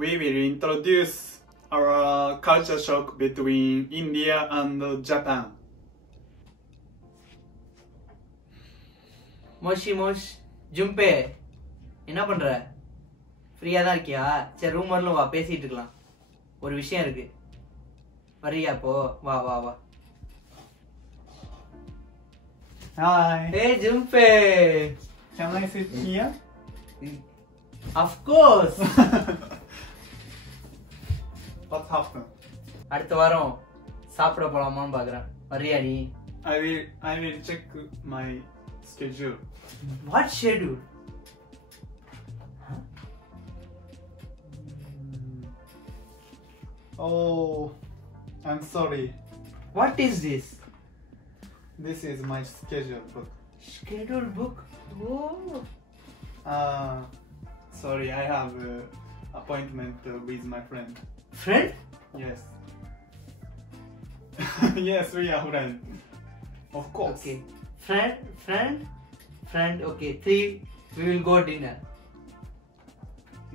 we will introduce our culture shock between India and Japan. மோஷி மோஷ் ஜும்பே என்ன பண்ற? ஃப்ரீயா தான் இருக்கியா? சரி ரூம் வரல வா, பேசிட்டு இருக்கலாம். ஒரு விஷயம் இருக்கு, வரியா? போ வா வா வா. Hi. Hey Jumpe. Can I sit here? Of course. What happened? அடுத்த வாரம் சாப்பிட போலாமான்னு பாக்குறேன். வரியா நீ? I will check my schedule. What schedule? Oh, I'm sorry. What is this? This is my schedule book. Schedule book? Oh. Sorry, I have an appointment with my friend. Friend? Yes. Yes, we are friends. Of course. Okay. Friend. Okay, 3. We will go dinner.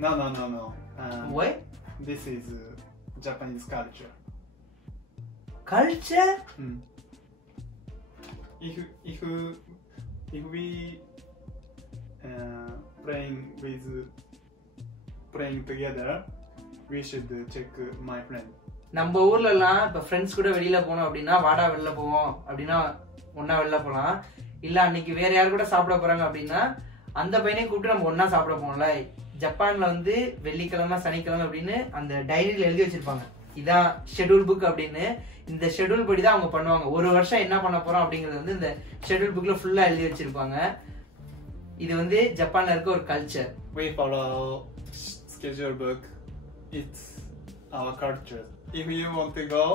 No. Why? This is Japanese culture. Culture? If we playing together, we should check my friend. நம்ம ஊர்ல எல்லாம் இப்ப ஃப்ரெண்ட்ஸ் கூட வெளியில போனோம் அப்படின்னா வாடா வெளில போவோம் அப்படின்னா ஒன்னா வெளில போலாம். இல்ல அன்னைக்கு வேற யாரு கூட சாப்பிட போறாங்க அப்படின்னா அந்த பையனையும் கூப்பிட்டு நம்ம ஒன்னா சாப்பிட போவோம்ல. ஜப்பான்ல வந்து வெள்ளிக்கிழமை சனிக்கிழமை அப்படின்னு அந்த டைரியில எழுதி வச்சிருப்பாங்க, இதான் ஷெட்யூல் புக் அப்படின்னு. இந்த ஷெட்யூல் படி தான் அவங்க பண்ணுவாங்க. ஒரு வருஷம் என்ன பண்ண போறோம் அப்படிங்கறது வந்து இந்த ஷெட்யூல் புக்ல ஃபுல்லா எழுதி வச்சிருப்பாங்க. இது வந்து ஜப்பான்ல இருக்க ஒரு culture. We follow schedule book. It's our culture. If you want to go,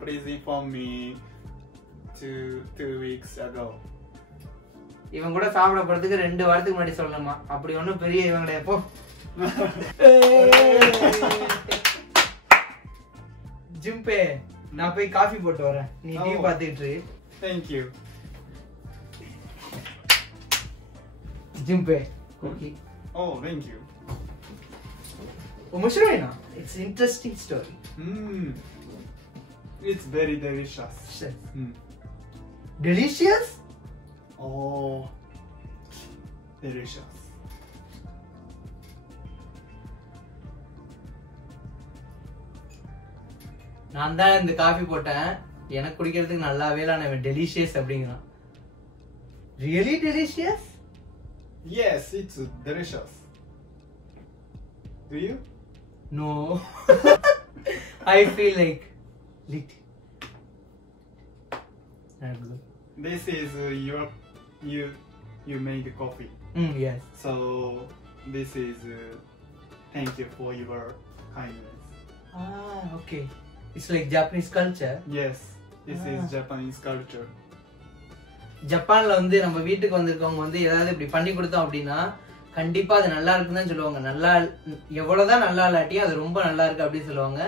please inform me 2 weeks ago. இவன் கூட சாப்பிட போறதுக்கு 2 வாரத்துக்கு முன்னாடி சொல்லணுமா? அப்படி ஒண்ணும் பெரிய இவங்க எப்போ ஜிம்பே நான் போய் காஃபி போட்டு வரேன், நீ டிவி பார்த்துட்டு இரு. Thank you. ஜிம்பே okay. Oh, thank you. 面白いな。It's interesting story. It's very delicious. Delicious? Oh, delicious. நான் தான் இந்த காஃபி போட்டேன், எனக்கு குடிக்கிறதுக்கு நல்லாவே இல்ல. நான் டெலிஷியஸ் அப்படிங்கிறான். Really delicious? Yes, it's delicious. Do you? No. I feel like lit. This is you make coffee. Yes. So this is thank you for your kindness. Okay. It's like Japanese culture. Yes, this is Japanese culture. ஜப்பான்ல வந்து நம்ம வீட்டுக்கு வந்திருக்கவங்க வந்து ஏதாவது இப்படி பண்ணி கொடுத்தோம் அப்படின்னா கண்டிப்பா அது நல்லா இருக்குன்னு தான் சொல்லுவாங்க. நல்லா எவ்வளவுதான் நல்லா இல்லாட்டியும் அது ரொம்ப நல்லா இருக்கு அப்படின்னு சொல்லுவாங்க.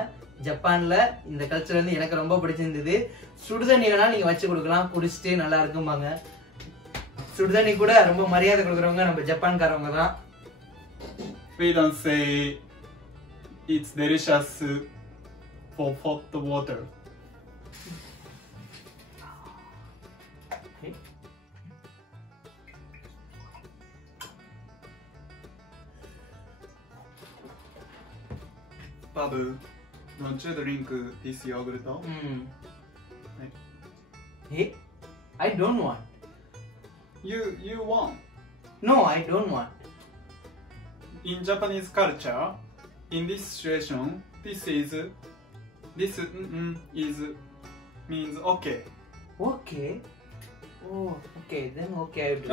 ஜப்பான்ல இந்த கல்ச்சர் வந்து எனக்கு ரொம்ப பிடிச்சிருந்தது. சுடுதண்ணி வேணா நீங்க வச்சு கொடுக்கலாம், குடிச்சிட்டு நல்லா இருக்கும்பாங்க. சுடுதண்ணி கூட ரொம்ப மரியாதை கொடுக்குறவங்க நம்ம ஜப்பான்காரவங்க தான். We don't say it's delicious for hot water. Babu, don't you drink this yogurt? Hey, I don't want. You want? No, I don't want. In Japanese culture, in this situation, this means okay. Okay. Oh, okay. Then okay, I will.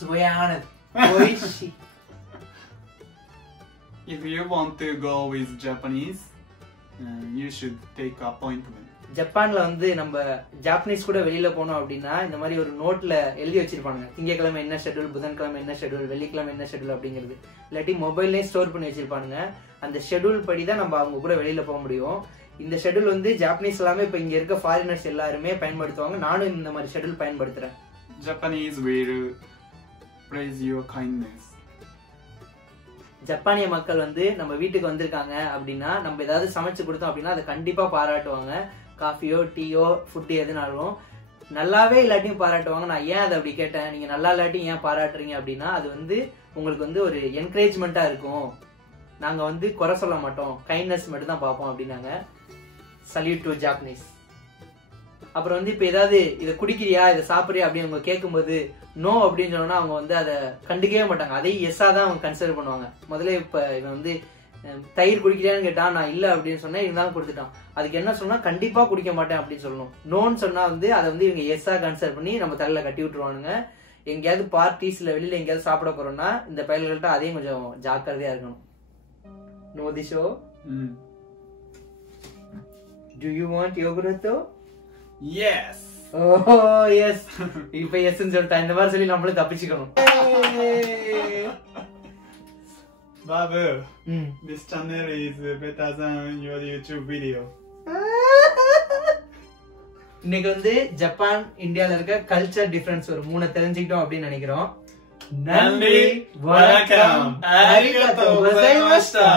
Suyanat. Oishi. If you want to go with Japanese, you should take appointment. ஜப்பான்ல வந்து நம்ம ஜாப்பனீஸ் கூட வெளியில போனோம் அப்படின்னா இந்த மாதிரி ஒரு நோட்ல எழுதி வச்சிருப்பாங்க, திங்கக்கிழமை என்ன ஷெட்யூல், புதன்கிழமை என்ன ஷெட்யூல், வெள்ளிக்கிழமை என்ன ஷெட்யூல் அப்படிங்கிறது. இல்லாட்டி மொபைல்லேயே ஸ்டோர் பண்ணி வச்சிருப்பானுங்க. அந்த ஷெட்யூல் படி தான் நம்ம அவங்க கூட வெளியில போக முடியும். இந்த ஷெட்யூல் வந்து ஜாப்பனீஸ் எல்லாமே இப்ப இங்க இருக்க ஃபாரினர்ஸ் எல்லாருமே பயன்படுத்துவாங்க. நானும் இந்த மாதிரி ஷெட்யூல் பயன்படுத்துறேன். Japanese will praise your kindness. ஜப்பானிய மக்கள் வந்து நம்ம வீட்டுக்கு வந்திருக்காங்க அப்படின்னா நம்ம ஏதாவது சமைச்சு கொடுத்தோம் அப்படின்னா அதை கண்டிப்பா பாராட்டுவாங்க. காஃபியோ டீயோ ஃபுட்டு எதுனாலும் நல்லாவே இல்லாட்டியும் பாராட்டுவாங்க. நான் ஏன் அதை அப்படி கேட்டேன், நீங்க நல்லா இல்லாட்டியும் ஏன் பாராட்டுறீங்க அப்படின்னா அது வந்து உங்களுக்கு வந்து ஒரு என்கரேஜ்மெண்டா இருக்கும். நாங்க வந்து குறை சொல்ல மாட்டோம், கைண்ட்னஸ் மட்டும் தான் பார்ப்போம் அப்படின்னாங்க. Salute to Japanese. அப்புறம் வந்து இப்ப ஏதாவது இதை குடிக்கிறியா இதை சாப்பிடுறியா அப்படின்னு அவங்க கேட்கும்போது நோ அப்படின்னு சொன்னா அவங்க வந்து அதை கண்டுக்கவே மாட்டாங்க. அதையும் எஸ்ஸா தான் அவங்க கன்சிடர் பண்ணுவாங்க. முதல்ல இப்ப இவன் வந்து தயிர் குடிக்கிறியான்னு கேட்டான், நான் இல்ல அப்படின்னு சொன்னேன், இருந்தாலும் கொடுத்துட்டான். அதுக்கு என்ன சொன்னா கண்டிப்பா குடிக்க மாட்டேன் அப்படின்னு சொல்லணும். நோன்னு சொன்னா வந்து அதை வந்து இவங்க எஸ்ஸா கன்சிடர் பண்ணி நம்ம தலையில கட்டி விட்டுருவானுங்க. எங்கேயாவது பார்ட்டிஸ்ல வெளியில எங்கேயாவது சாப்பிட போறோம்னா இந்த பயல்கள்ட்ட அதையும் கொஞ்சம் ஜாக்கிரதையா இருக்கணும். No the show. Do you want yogurt? Yes. Oh yes. இப்ப எஸ்ன்னு சொல்லிட்டேன். இந்த மாதிரி சொல்லி நம்மளே தப்பிச்சுக்கணும். Babu, this channel is better than your YouTube video. இன்னைக்கு வந்து ஜப்பான் இந்தியால இருக்க கல்ச்சர் டிஃபரன்ஸ் ஒரு 3 தெரிஞ்சுக்கிட்டோம் அப்படின்னு நினைக்கிறோம். நன்றி, வணக்கம், arigatou gozaimashita.